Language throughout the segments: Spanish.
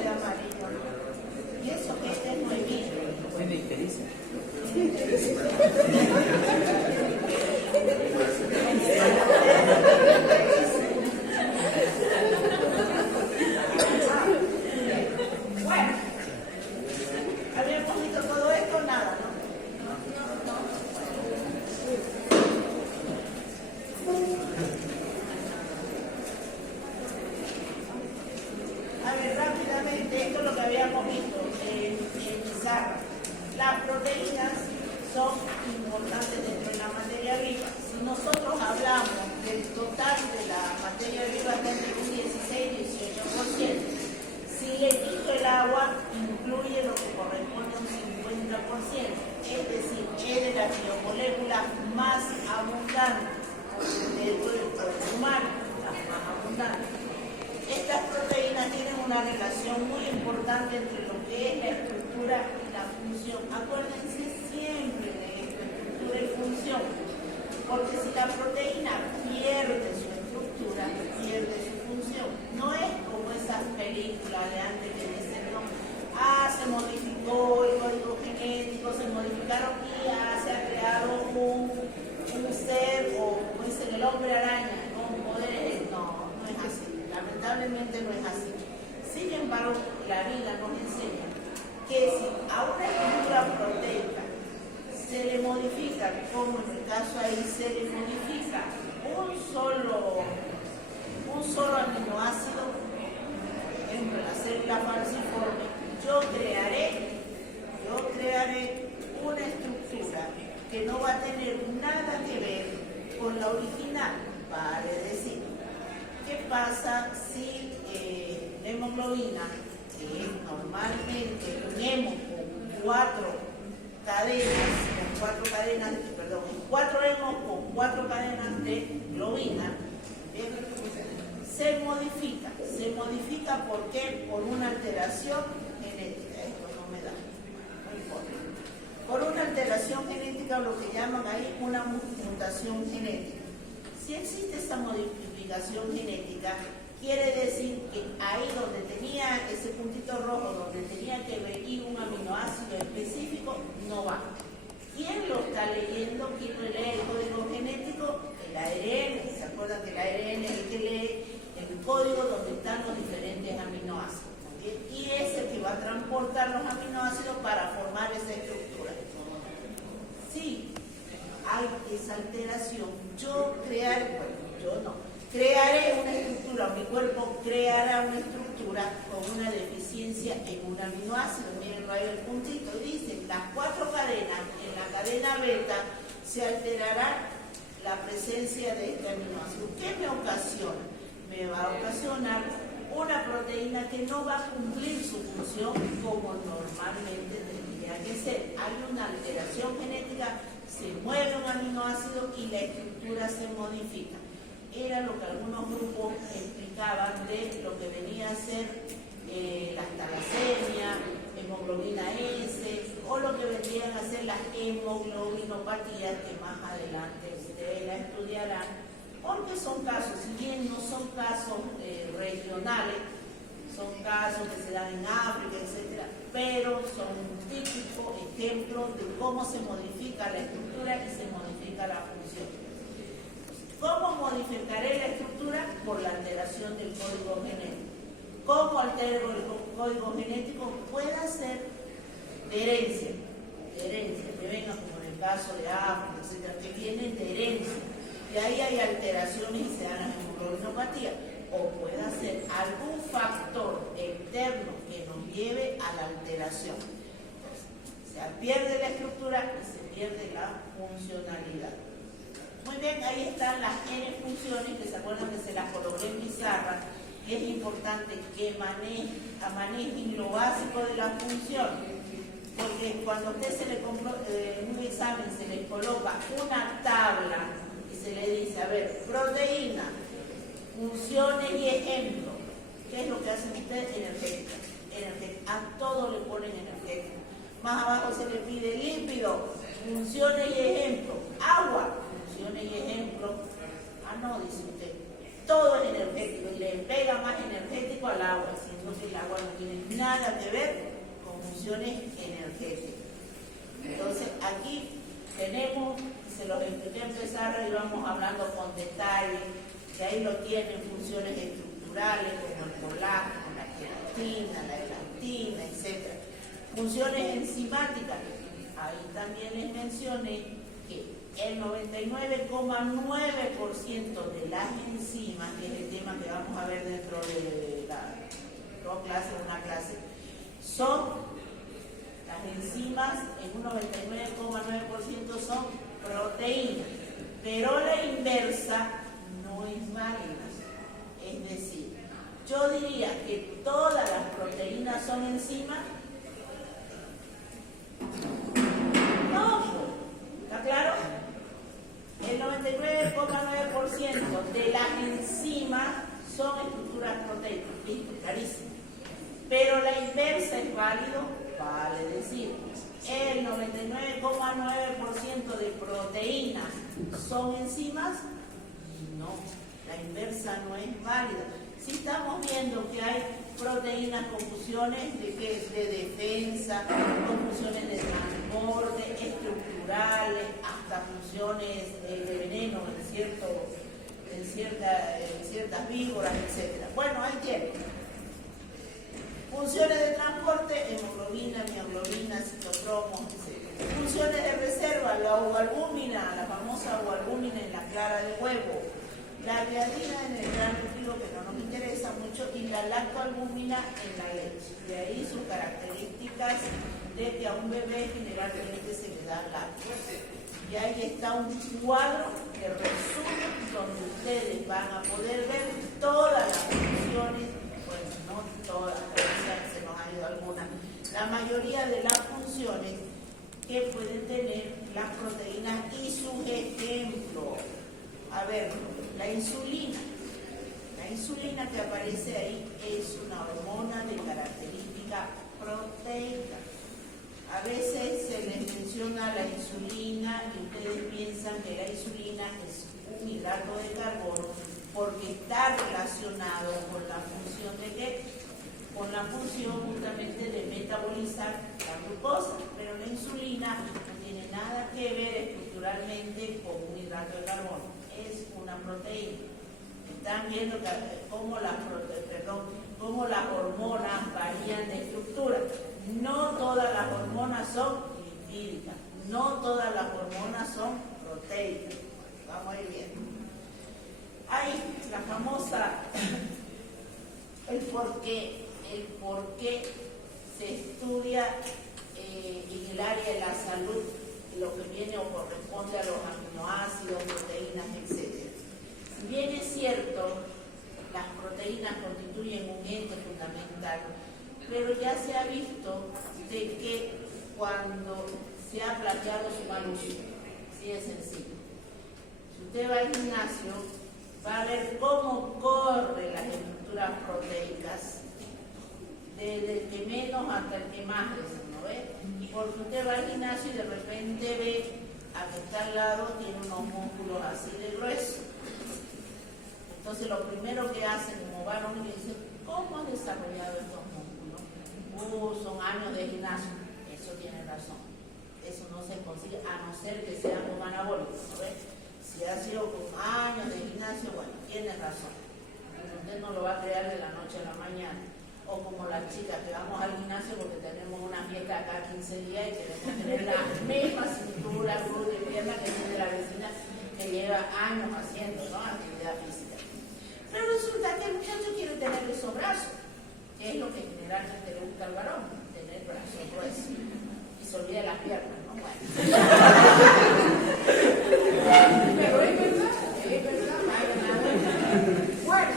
de amarillo. Y eso que este es nuevito. Me interesa. Bueno, habíamos visto todo esto, nada, ¿no? A ver, rápidamente, esto es lo que habíamos visto en pizarra. Las proteínas son importantes dentro de la materia viva. Si nosotros hablamos del total de la materia viva, está entre un 16 y 18%. Si le quito el agua, incluye lo que corresponde a un 50%. Es decir, es de las biomoléculas más abundantes del cuerpo humano, las más abundantes. Estas proteínas tienen una relación muy importante entre lo que es la estructura y la función. Acuérdense siempre de esto, estructura y función, porque si la proteína pierde su estructura, pierde su función. No es como esas películas de antes que dicen, no, se modificó el código genético, se modificaron y se ha creado un ser, o como dicen, el hombre araña, con poderes. No, no es así. Lamentablemente no es así. Sin embargo, la vida nos enseña que si a una estructura proteica se le modifica, como en el caso ahí se le modifica un solo aminoácido, por ejemplo, la célula falciforme, yo crearé una estructura que no va a tener nada que ver con la original, vale decir. ¿Qué pasa si la hemoglobina, que normalmente unimos con cuatro hemos con cuatro cadenas de globina, se modifica? ¿Se modifica por qué? Por una alteración genética. Esto no me da, no importa. Por una alteración genética, lo que llaman ahí una mutación genética. Si existe esa modificación genética, quiere decir que ahí donde tenía ese puntito rojo, donde tenía que venir un aminoácido específico, no va. ¿Quién lo está leyendo? ¿Quién lee el código genético? El ARN. ¿Se acuerdan que el ARN es el que lee el código donde están los diferentes aminoácidos? ¿Bien? Y es el que va a transportar los aminoácidos para formar esa estructura. Sí, hay esa alteración. Crearé una estructura, mi cuerpo creará una estructura con una deficiencia en un aminoácido. Miren ahí el puntito, dice, las cuatro cadenas, en la cadena beta se alterará la presencia de este aminoácido. ¿Qué me ocasiona? Me va a ocasionar una proteína que no va a cumplir su función como normalmente tendría que ser. Hay una alteración genética, se mueve un aminoácido y la estructura se modifica. Era lo que algunos grupos explicaban de lo que venía a ser las talasemias, hemoglobina S, o lo que vendrían a ser las hemoglobinopatías, que más adelante ustedes la estudiarán, porque son casos, si bien no son casos regionales, son casos que se dan en África, etc., pero son típicos ejemplos de cómo se modifica la estructura y se modifica la función. ¿Cómo modificaré la estructura? Por la alteración del código genético. ¿Cómo altero el código genético? Puede ser de herencia, que venga como en el caso de África, etcétera, que vienen de herencia. Y ahí hay alteraciones y se dan las hemoglobinopatías. O puede ser algún factor externo que nos lleve a la alteración. Entonces, se pierde la estructura y se pierde la funcionalidad. Muy bien, ahí están las N funciones, que se acuerdan que se las coloqué en pizarra. Es importante que manejen lo básico de la función, porque cuando a usted se le en un examen se le coloca una tabla y se le dice, a ver, proteína, funciones y ejemplos. ¿Qué es lo que hacen ustedes? Energética. A todo le ponen energética. Más abajo se le pide lípido, funciones y ejemplos. Agua, funciones y ejemplos. No, dice usted, todo es energético y le pega más energético al agua. Si porque el agua no tiene nada que ver con funciones energéticas. Entonces aquí tenemos, se los expliqué a empezar y vamos hablando con detalle, que ahí lo tienen funciones estructurales como el colágeno, la queratina, la elastina, etc. Funciones enzimáticas, ahí también les mencioné que el 99,9% de las enzimas, que es el tema que vamos a ver dentro de una clase, son las enzimas, en un 99,9% son proteínas, pero la inversa no es válida. Es decir, yo diría que todas las proteínas son enzimas. No, ¿está claro? El 99,9% de las enzimas son estructuras proteicas, listo, clarísimo. Pero la inversa es válido, vale decir, el 99,9% de proteínas son enzimas, no, la inversa no es válida. Si estamos viendo que hay proteínas con funciones de defensa, con funciones de transporte, estructurales, hasta funciones de veneno en ciertas víboras, etc. Bueno, ahí tienen. Funciones de transporte, hemoglobina, mioglobina, citocromos, etc. Funciones de reserva, la ovalbúmina, la famosa ovalbúmina en la clara de huevo, la gliadina en el grano trigo, que no nos interesa mucho, y la lactoalbúmina en la leche. De ahí sus características de que a un bebé generalmente se le da lácteos. Y ahí está un cuadro que resume donde ustedes van a poder ver todas las funciones, bueno, no todas, se nos ha ido algunas, la mayoría de las funciones que pueden tener las proteínas y sus ejemplos. A ver, la insulina. La insulina que aparece ahí es una hormona de característica proteica. A veces se les menciona la insulina y ustedes piensan que la insulina es un hidrato de carbono porque está relacionado con la función de ¿qué? Con la función justamente de metabolizar la glucosa. Pero la insulina no tiene nada que ver estructuralmente con un hidrato de carbono. Es una proteína. Están viendo cómo las hormonas varían de estructura. No todas las hormonas son lipídicas, no todas las hormonas son proteicas. Vamos a ir viendo. Ahí la famosa, el por qué se estudia en el área de la salud lo que viene o corresponde a los aminoácidos, proteínas, etc. Si bien es cierto, las proteínas constituyen un ente fundamental, pero ya se ha visto de que cuando se ha planteado su mal uso, así es sencillo. Si usted va al gimnasio, va a ver cómo corren las estructuras proteicas, desde el que menos hasta el que más, ¿no ve? Y porque usted va al gimnasio y de repente ve a que está al lado tiene unos músculos así de gruesos. Entonces lo primero que hacen como varón es decir, ¿cómo has desarrollado estos músculos? Son años de gimnasio. Eso tiene razón. Eso no se consigue a no ser que sea un anabólico, ¿no ve? Si ha sido con años de gimnasio, bueno, tiene razón. Usted no lo va a crear de la noche a la mañana. O como las chicas que vamos al gimnasio porque tenemos una fiesta cada 15 días y queremos tener la misma cintura, cruz de pierna que tiene la vecina que lleva años haciendo, ¿no?, actividad física. Pero resulta que el muchacho quiere tener esos brazos, que es lo que generalmente le gusta al varón, tener brazos gruesos. Y se olvida las piernas, ¿no? Bueno. Pero es verdad, Bueno,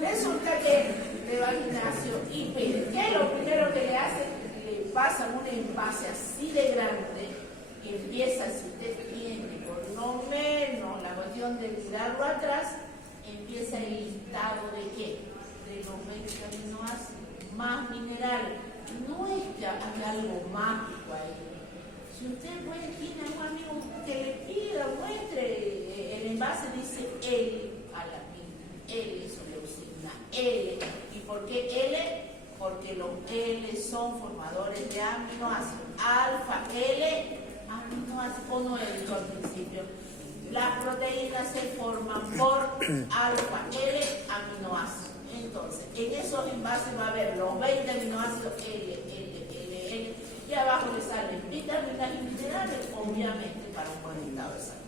resulta que le va al gimnasio y pide. ¿Qué es lo primero que le hace? Le pasa un envase así de grande y empieza, si usted tiene por lo menos la cuestión de tirarlo atrás, empieza el listado de ¿qué? De los 20 aminoácidos, más minerales. No es que haya algo mágico ahí. Si usted tiene a un amigo que le pida, muestre el envase, dice L-alanina, L-isoleucina, L. ¿Y por qué L? porque los L son formadores de aminoácidos. Alfa, L, aminoácidos, o no he dicho al principio. Las proteínas se forman por alfa, L, aminoácidos. Entonces, en esos envases va a haber los 20 aminoácidos L, y abajo le salen vitaminas y minerales, obviamente para un buen estado de salud.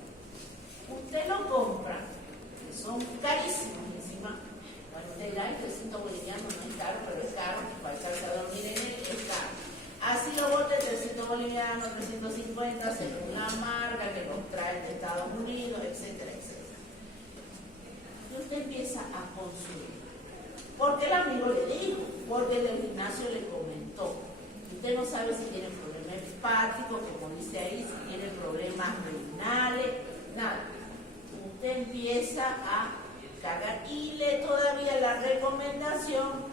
Usted lo compra, que son carísimos encima. Bueno, usted dirá, el 300 bolivianos no es caro, pero es caro, para echarse a dormir en él es caro. Así lo bote 300 bolivianos, 350, según la marca que los trae de Estados Unidos, etcétera, etcétera. Y usted empieza a consumir. Porque el amigo le dijo, porque el gimnasio le comentó. Usted no sabe si tiene problemas hepáticos, como dice ahí, si tiene problemas renales, nada. Usted empieza a cagar y le todavía la recomendación,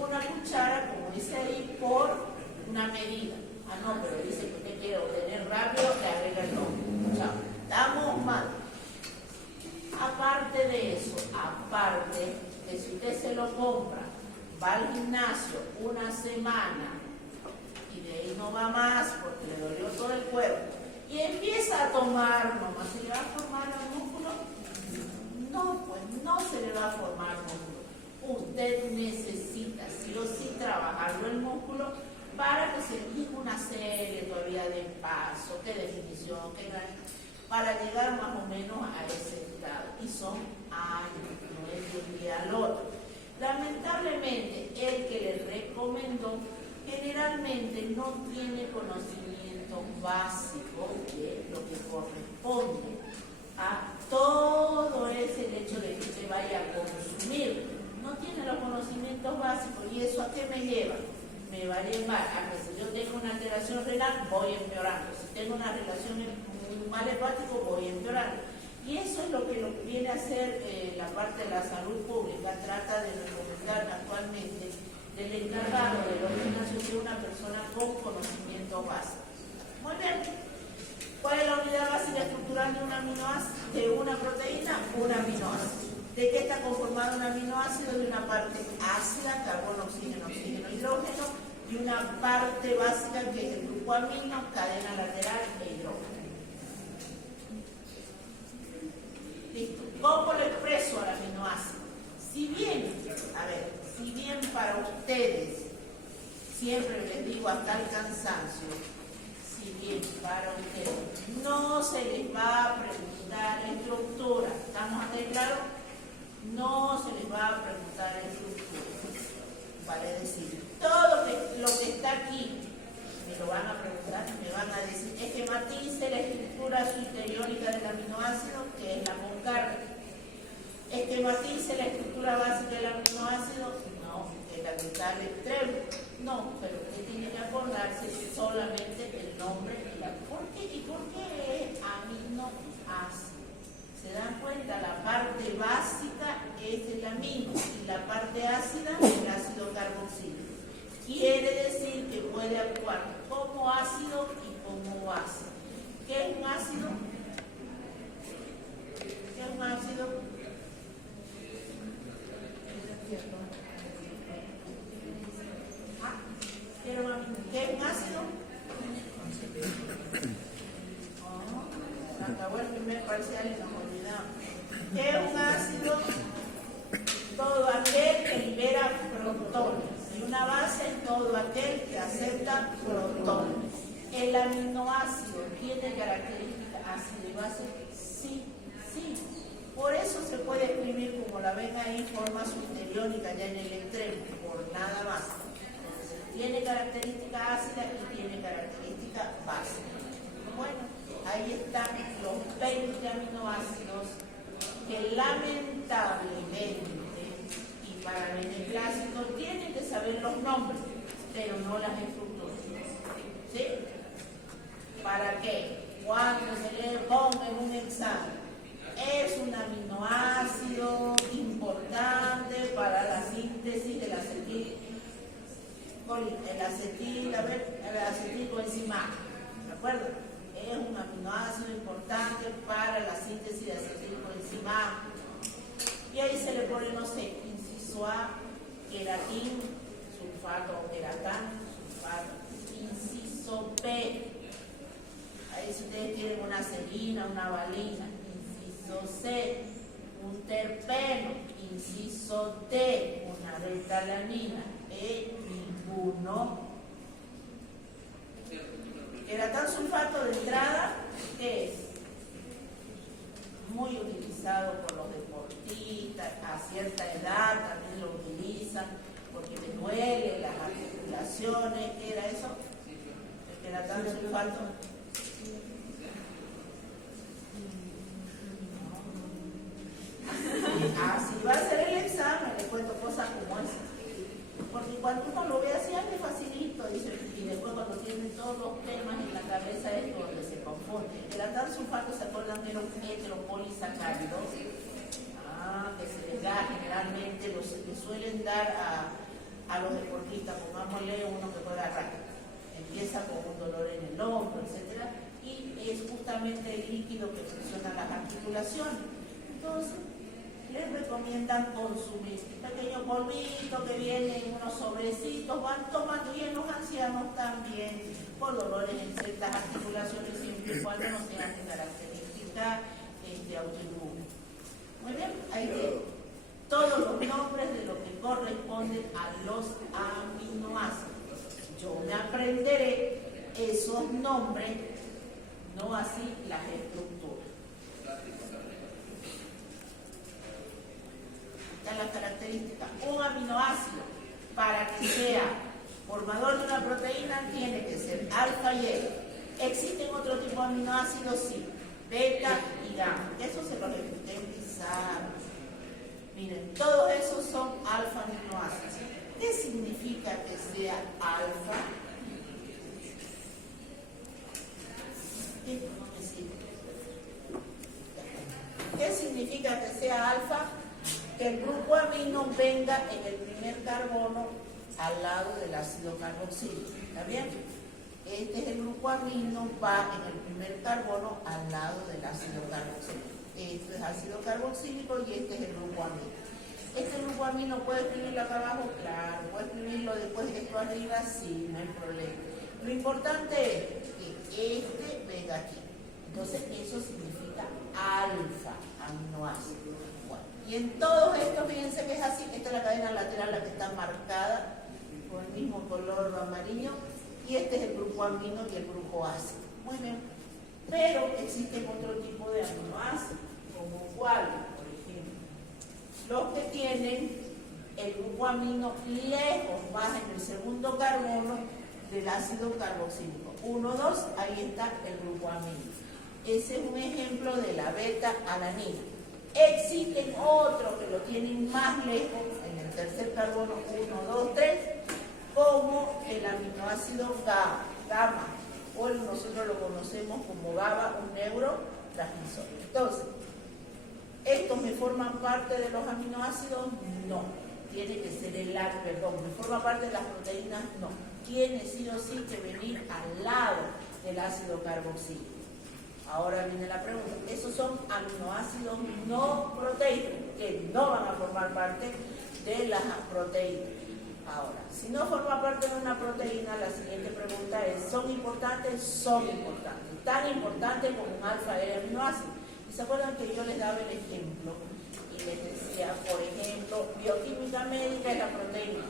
una cuchara, como dice ahí, por una medida. Ah, no, pero dice que usted quiere obtener rápido, le agrega el nombre. Chao. Estamos mal. Aparte de eso, aparte que si usted se lo compra, va al gimnasio una semana y de ahí no va más porque le dolió todo el cuerpo y empieza a tomar, nomás se le va a formar el músculo. No, pues no se le va a formar músculo. Usted necesita sí o sí trabajarlo el músculo para que se elija una serie todavía de pasos, qué definición, para llegar más o menos a ese estado. Y son años, no es de un día al otro. Lamentablemente, el que le recomendó generalmente no tiene conocimiento básico de lo que corresponde a todo ese hecho de que usted vaya a consumir. No tiene los conocimientos básicos. ¿Y eso a qué me lleva? Me va a llevar a que si yo tengo una alteración renal, voy empeorando. Si tengo una relación muy mal hepático, voy empeorando. Y eso es lo que viene a hacer la parte de la salud pública. Trata de recomendar actualmente del encargado de los gimnasios que una persona con conocimientos básicos. Muy bien. ¿Cuál es la unidad básica estructural de un aminoácido? De una proteína, un aminoácido. ¿De qué está conformado un aminoácido? De una parte ácida, carbono, oxígeno, hidrógeno, y una parte básica que es el grupo amino, cadena lateral e hidrógeno. Listo. ¿Cómo lo expreso al aminoácido? Si bien para ustedes, siempre les digo hasta el cansancio, si bien para ustedes no se les va a preguntar estructura, ¿estamos claros? No se les va a preguntar estructura. Vale decir, todo lo que está aquí me lo van a preguntar, me van a decir, esquematice la estructura suteriórica del aminoácido, que es la concarga. Esquematice la estructura básica del aminoácido, no, que es la que está al extremo. No, pero usted tiene que acordarse solamente el nombre y la. ¿Por qué es aminoácido? ¿Se dan cuenta? La parte básica es el amino y la parte ácida es el ácido carboxílico. Quiere decir que puede actuar como ácido y como base. ¿Qué es un ácido? ¿Qué es un ácido? ¿Qué es un ácido? Acabó el primer parcial y nos olvidamos. ¿Qué es un ácido? Todo aquel que libera protones. Y una base es todo aquel que acepta protones. ¿El aminoácido tiene características ácido y base? Sí, sí. Por eso se puede escribir, como la ven ahí, forma suteriórica ya en el extremo, por nada más. Entonces, tiene característica ácida y tiene característica base. Bueno, ahí están los 20 aminoácidos que lamentablemente y para beneplácito tienen que saber los nombres, pero no las estructuras. ¿Sí? ¿Para qué? Cuando se le ponga en un examen, es un aminoácido importante para la síntesis del acetilcoenzimasa. ¿De acuerdo? Es un aminoácido importante para la síntesis de acetilcoenzimasa. Y ahí se le pone, no sé, inciso A, queratin, sulfato eratán sulfato. Inciso B. Ahí si ustedes quieren una serina, una valina. Inciso C, un terpeno. Inciso D, una betalanina. E, ninguno. Eratán sulfato de entrada, ¿qué es? Muy utilizado por los deportistas, a cierta edad también lo utilizan porque les duele las articulaciones. ¿Qué era eso? El eratán sulfato. Si va a hacer el examen, les cuento cosas como esa. Porque cuando uno lo ve así, es facilito, dice, y después cuando tienen todos los temas en la cabeza es donde se confunde. El eratán sulfato, ¿se acuerdan que era un heteropolisacárido? Que se les da generalmente, le suelen dar a los deportistas, pongámosle uno que juega rugby. Empieza con un dolor en el hombro, etc. Y es justamente el líquido que funciona las articulaciones. Entonces, les recomiendan consumir pequeños polvitos que vienen en unos sobrecitos, van tomando, y en los ancianos también, por dolores en ciertas articulaciones, siempre y cuando no sean de característica autoinmune. Muy bien, ahí tienen todos los nombres de lo que corresponden a los aminoácidos. Yo me aprenderé esos nombres, no así las estructuras. Las características. Un aminoácido, para que sea formador de una proteína, tiene que ser alfa y E. ¿Existen otro tipo de aminoácidos? Sí, beta y gamma. Eso se lo expliqué en pizarra. Miren, todos esos son alfa aminoácidos. ¿Qué significa que sea alfa? ¿Qué significa que sea alfa? Que el grupo amino venga en el primer carbono al lado del ácido carboxílico. ¿Está bien? Este es el grupo amino, va en el primer carbono al lado del ácido carboxílico. Este es ácido carboxílico y este es el grupo amino. ¿Este grupo amino puede escribirlo acá abajo? Claro. ¿Puede escribirlo después de esto arriba? Sí, no hay problema. Lo importante es que este venga aquí. Entonces eso significa alfa aminoácido. Y en todos estos, fíjense que es así, esta es la cadena lateral, la que está marcada con el mismo color amarillo, y este es el grupo amino y el grupo ácido. Muy bien. Pero existen otro tipo de aminoácidos, como cuál, por ejemplo, los que tienen el grupo amino lejos, más en el segundo carbono del ácido carboxílico. 1, 2, ahí está el grupo amino. Ese es un ejemplo de la beta-alanina. Existen otros que lo tienen más lejos, en el tercer carbono, 1, 2, 3, como el aminoácido gamma, o nosotros lo conocemos como GABA, un neurotransmisor. Entonces, ¿estos me forman parte de los aminoácidos? No. Tiene que ser ¿me forma parte de las proteínas? No. Tiene sí o sí que venir al lado del ácido carboxílico. Ahora viene la pregunta, esos son aminoácidos no proteicos, que no van a formar parte de las proteínas. Ahora, si no forma parte de una proteína, la siguiente pregunta es, ¿son importantes? Son importantes, tan importantes como un alfa de aminoácido. ¿Y se acuerdan que yo les daba el ejemplo? Y les decía, por ejemplo, bioquímica médica es la proteína.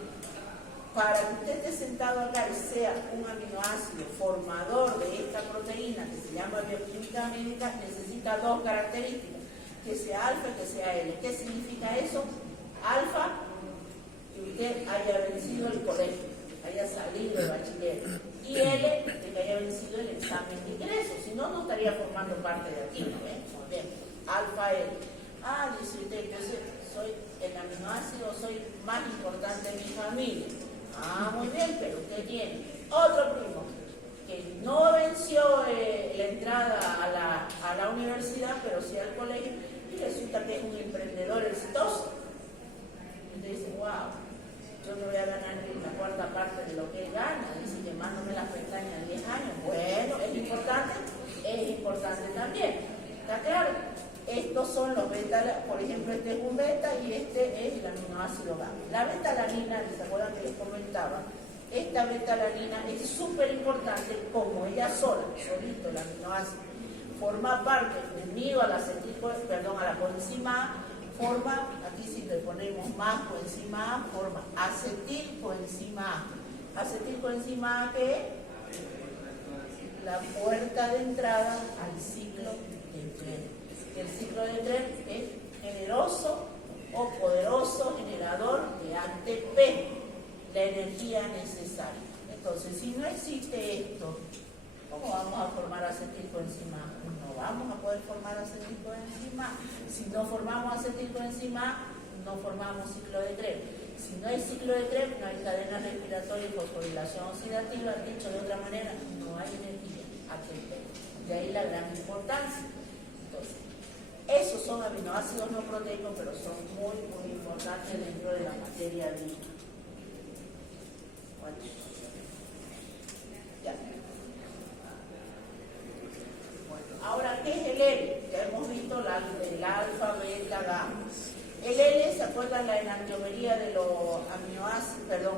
Para que usted esté sentado acá y sea un aminoácido formador de esta proteína que se llama bioquímica médica, necesita dos características, que sea alfa y que sea L. ¿Qué significa eso? Alfa, que usted haya vencido el colegio, haya salido de bachiller, y L, que haya vencido el examen de ingreso, si no, no estaría formando parte de aquí, ¿no ven? Muy bien, alfa L. Dice usted, entonces soy el aminoácido, soy más importante en mi familia. Muy bien, pero usted tiene otro primo que no venció la entrada a la universidad, pero sí al colegio, y resulta que es un emprendedor exitoso. Usted dice, wow, yo me voy a ganar la cuarta parte de lo que él gana, dice, quemándome las pestañas 10 años. Bueno, es importante también. ¿Está claro? Estos son los beta, por ejemplo, este es un beta y este es el aminoácido gamma. La beta-alanina, ¿se acuerdan que les comentaba? esta beta-alanina es súper importante como ella sola, solito el aminoácido, forma parte, unido a la a la coenzima A, forma, aquí si le ponemos más coenzima A, forma acetilcoenzima A. Acetilcoenzima A, que es la puerta de entrada al ciclo de Krebs. El ciclo de Krebs es generoso o poderoso generador de ATP, la energía necesaria. Entonces, si no existe esto, ¿cómo vamos a formar acetilcoenzima A? No vamos a poder formar acetilcoenzima A. Si no formamos acetilcoenzima A, no formamos ciclo de Krebs. Si no hay ciclo de Krebs, no hay cadena respiratoria y fosforilación oxidativa. Dicho de otra manera, no hay energía ATP. De ahí la gran importancia. Entonces, esos son aminoácidos no proteicos, pero son muy, muy importantes dentro de la materia viva. Bueno, ya. Bueno, ahora, ¿qué es el L? Ya hemos visto el alfa, beta, gamma. El L, ¿se acuerdan la enantiomería de los aminoácidos?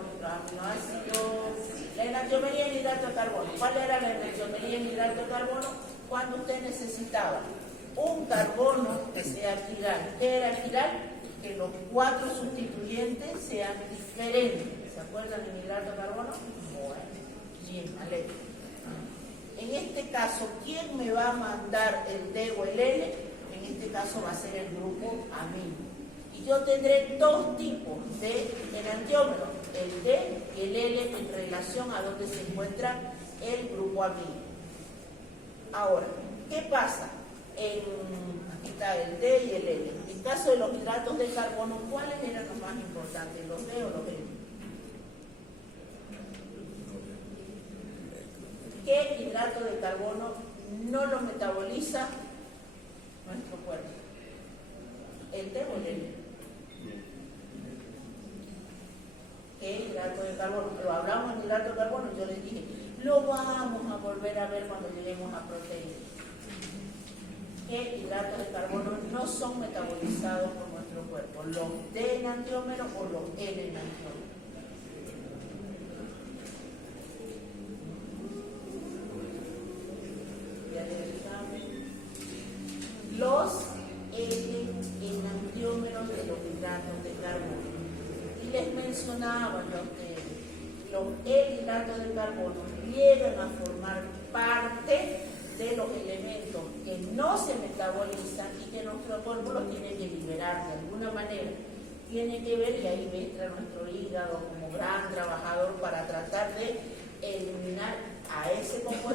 La enantiomería en hidrato de carbono. ¿Cuál era la enantiomería en hidrato de carbono? Cuando usted necesitaba un carbono que sea quiral. ¿Qué era quiral? Que los 4 sustituyentes sean diferentes. ¿Se acuerdan en hidrato de carbono? Bueno, bien, alegre. En este caso, ¿quién me va a mandar el D o el L? En este caso va a ser el grupo amino. Y yo tendré 2 tipos de enantiómeros, el D y el L, en relación a donde se encuentra el grupo amino. Ahora, ¿qué pasa? Aquí está el D y el L. En caso de los hidratos de carbono, ¿cuáles eran los más importantes, los D o los L? ¿Qué hidrato de carbono no lo metaboliza nuestro cuerpo? ¿El D o el L? ¿Qué hidrato de carbono? Pero hablamos de hidrato de carbono, yo les dije, lo vamos a volver a ver cuando lleguemos a proteínas. ¿Qué hidratos de carbono no son metabolizados por nuestro cuerpo? ¿Los D enantiómeros o los L enantiómeros? Los L enantiómeros de los hidratos de carbono. Y les mencionaba yo a ustedes, los L hidratos de carbono llegan a formar parte de los elementos que no se metabolizan y que nuestro cuerpo los tiene que liberar de alguna manera. Tiene que ver, y ahí entra nuestro hígado como gran trabajador para tratar de eliminar a ese compuesto